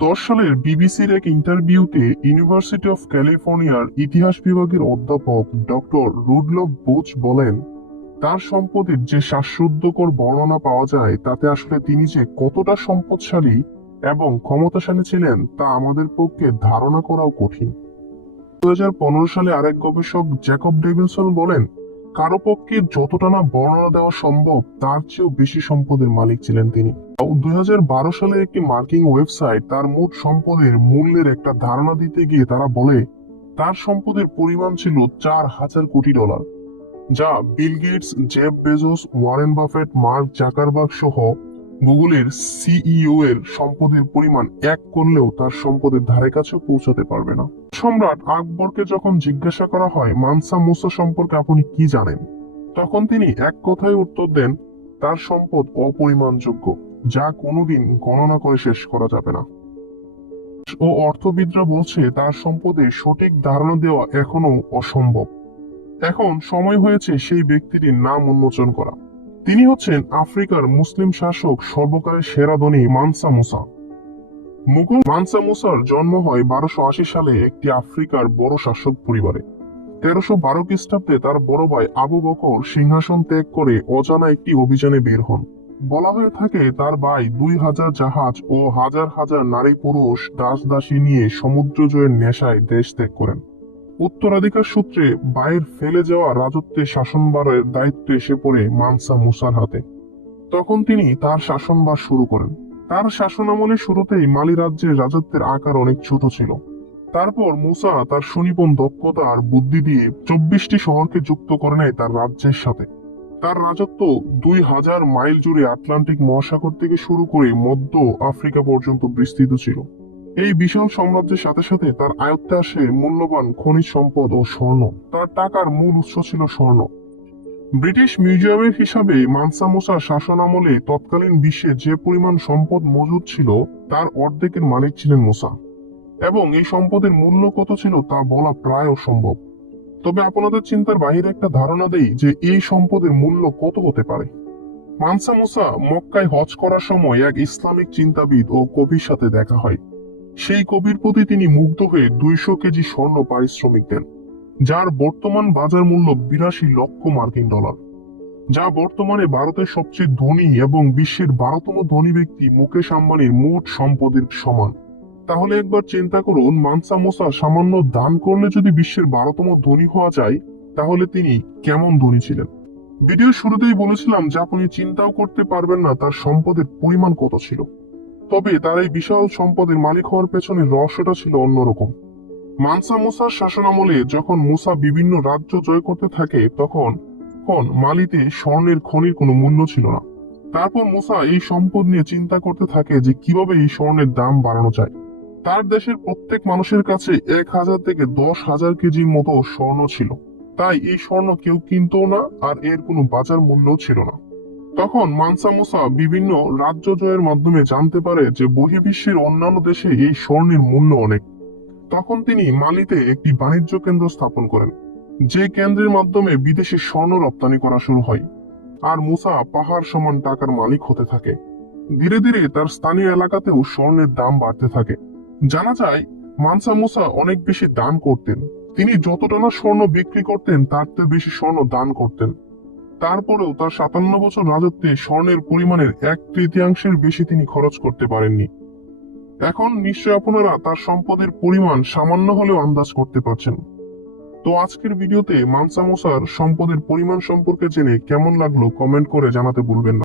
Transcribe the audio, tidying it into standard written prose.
সালের বিবিসির এক ইন্টারভিউতে ইউনিভার্সিটি অফ ক্যালিফোর্নিয়ার ইতিহাস বিভাগের অধ্যাপক ডক্টর রুডলফ বুচ বলেন, তার সম্পদের যে শ্বাসরুদ্ধকর বর্ণনা পাওয়া যায় তাতে আসলে তিনি যে কতটা সম্পদশালী এবং ক্ষমতাশালী ছিলেন তা আমাদের পক্ষে ধারণা করাও কঠিন। 2015 সালে আরেক গবেষক জ্যাকব ডেভিলসন বলেন, কারো পক্ষে যতটা না বর্ণনা দেওয়া সম্ভব তার চেয়েও বেশি সম্পদের মালিক ছিলেন তিনি। 2012 সালে একটি মার্কিং ওয়েবসাইট তার মোট সম্পদের মূল্যের একটা ধারণা দিতে গিয়ে তারা বলে তার সম্পদের পরিমাণ ছিল $4,000 কোটি, যা Bill Gates, Jeff Bezos, Warren Buffett, Mark Zuckerberg সহ গুগলের সিইও এর সম্পদের পরিমাণ এক করলেও তার সম্পদের ধারে কাছে পৌঁছাতে পারবে না। সম্রাট আকবরকে যখন জিজ্ঞাসা করা হয় মানসা মুসা সম্পর্কে আপনি কি জানেন, তখন তিনি এক কথায় উত্তর দেন, তার সম্পদ অপরিমাণযোগ্য, যা কোনোদিন গণনা করে শেষ করা যাবে না। ও অর্থবিদরা বলছে তার সম্পদের সঠিক ধারণা দেওয়া এখনো অসম্ভব। এখন সময় হয়েছে সেই ব্যক্তিটির নাম উন্মোচন করা। তিনি হচ্ছেন আফ্রিকার মুসলিম শাসক সর্বকালের সেরা ধনী মানসা মুসা। মুঘল মানসা মুসার জন্ম হয় 1280 সালে একটি আফ্রিকার বড় শাসক পরিবারে। 1312 খ্রিস্টাব্দে তার বড় ভাই আবু বকর সিংহাসন ত্যাগ করে অজানা একটি অভিযানে বের হন। বলা হয়ে থাকে তার ভাই 2000 জাহাজ ও হাজার হাজার নারী পুরুষ দাস দাসী নিয়ে সমুদ্র জয়ের নেশায় দেশ ত্যাগ করেন। উত্তরাধিকার সূত্রে ভাইয়ের ফেলে যাওয়া রাজত্বে শাসনভারের দায়িত্ব এসে পড়ে মানসা মুসার হাতে। তখন তিনি তার শাসনভার শুরু করেন। তার শাসনামলে শুরুতেই মালি রাজ্যের রাজত্বের আকার অনেক ছোট ছিল। তারপর মুসা তার সুনিপুণ দক্ষতা আর বুদ্ধি দিয়ে 24টি শহরকে যুক্ত করে নেয় তার রাজ্যের সাথে। তার রাজত্ব 2000 মাইল জুড়ে আটলান্টিক মহাসাগর থেকে শুরু করে মধ্য আফ্রিকা পর্যন্ত বিস্তৃত ছিল। এই বিশাল সাম্রাজ্যের সাথে সাথে তার আয়ত্তে আসে মূল্যবান খনিজ সম্পদ ও স্বর্ণ। তার টাকার মূল উৎস ছিল স্বর্ণ। ব্রিটিশ মিউজিয়ামের হিসাবে মানসা মুসার শাসনামলে তৎকালীন বিশ্বে যে পরিমাণ সম্পদ মজুদ ছিল তার অর্ধেকের মালিক ছিলেন মুসা, এবং এই সম্পদের মূল্য কত ছিল তা বলা প্রায় অসম্ভব। তবে আপনাদের চিন্তার বাহিরে একটা ধারণা দেই যে এই সম্পদের মূল্য কত হতে পারে। মানসা মুসা মক্কায় হজ করার সময় এক ইসলামিক চিন্তাবিদ ও কবির সাথে দেখা হয়। সেই কবির প্রতি তিনি মুগ্ধ হয়ে 200 কেজি স্বর্ণ পারিশ্রমিক দেন, যার বর্তমান বাজার মূল্য 82 লক্ষ মার্কিন ডলার, যা বর্তমানে ভারতের সবচেয়ে ধনী এবং বিশ্বের 12তম ধনী ব্যক্তি মুকেশ আম্বানির মোট সম্পদের সমান। তাহলে একবার চিন্তা করুন, মানসা মুসা সামান্য দান করলে যদি বিশ্বের 12তম ধনী হওয়া যায়, তাহলে তিনি কেমন ধনী ছিলেন। ভিডিওর শুরুতেই বলেছিলাম যে আপনি চিন্তাও করতে পারবেন না তার সম্পদের পরিমাণ কত ছিল। তবে তার এই বিশাল সম্পদের মালিক হওয়ার পেছনে রহস্যটা ছিল অন্যরকম। মানসা মুসার শাসনামলে যখন মুসা বিভিন্ন রাজ্য জয় করতে থাকে তখন মালিতে স্বর্ণের খনির কোনো মূল্য ছিল না। তারপর মুসা এই সম্পদ নিয়ে চিন্তা করতে থাকে যে কিভাবে এই স্বর্ণের দাম বাড়ানো যায়। তার দেশের প্রত্যেক মানুষের কাছে 1000 থেকে 10,000 কেজির মতো স্বর্ণ ছিল, তাই এই স্বর্ণ কেউ কিনতো না আর এর কোনো বাজার মূল্য ছিল না। তখন মানসা মুসা বিভিন্ন রাজ্য জয়ের মাধ্যমে জানতে পারে যে বহির্বিশ্বের অন্যান্য দেশে এই স্বর্ণের মূল্য অনেক। তখন তিনি মালিতে একটি বাণিজ্য কেন্দ্র স্থাপন করেন, যে কেন্দ্রের মাধ্যমে বিদেশে স্বর্ণ রপ্তানি করা শুরু হয়। আর মুসা পাহাড় সমান টাকার মালিক হতে থাকে। ধীরে ধীরে তার স্থানীয় এলাকাতেও স্বর্ণের দাম বাড়তে থাকে। জানা যায় মানসা মুসা অনেক বেশি দান করতেন। তিনি যতটা না স্বর্ণ বিক্রি করতেন তার চেয়ে বেশি স্বর্ণ দান করতেন। তারপরেও তার 57 বছর রাজত্বে স্বর্ণের পরিমাণের 1/3 বেশি তিনি খরচ করতে পারেননি। এখন নিশ্চয় আপনারা তার সম্পদের পরিমাণ সামান্য হলেও আন্দাজ করতে পারছেন। তো আজকের ভিডিওতে মানসা মুসার সম্পদের পরিমাণ সম্পর্কে জেনে কেমন লাগলো কমেন্ট করে জানাতে ভুলবেন না।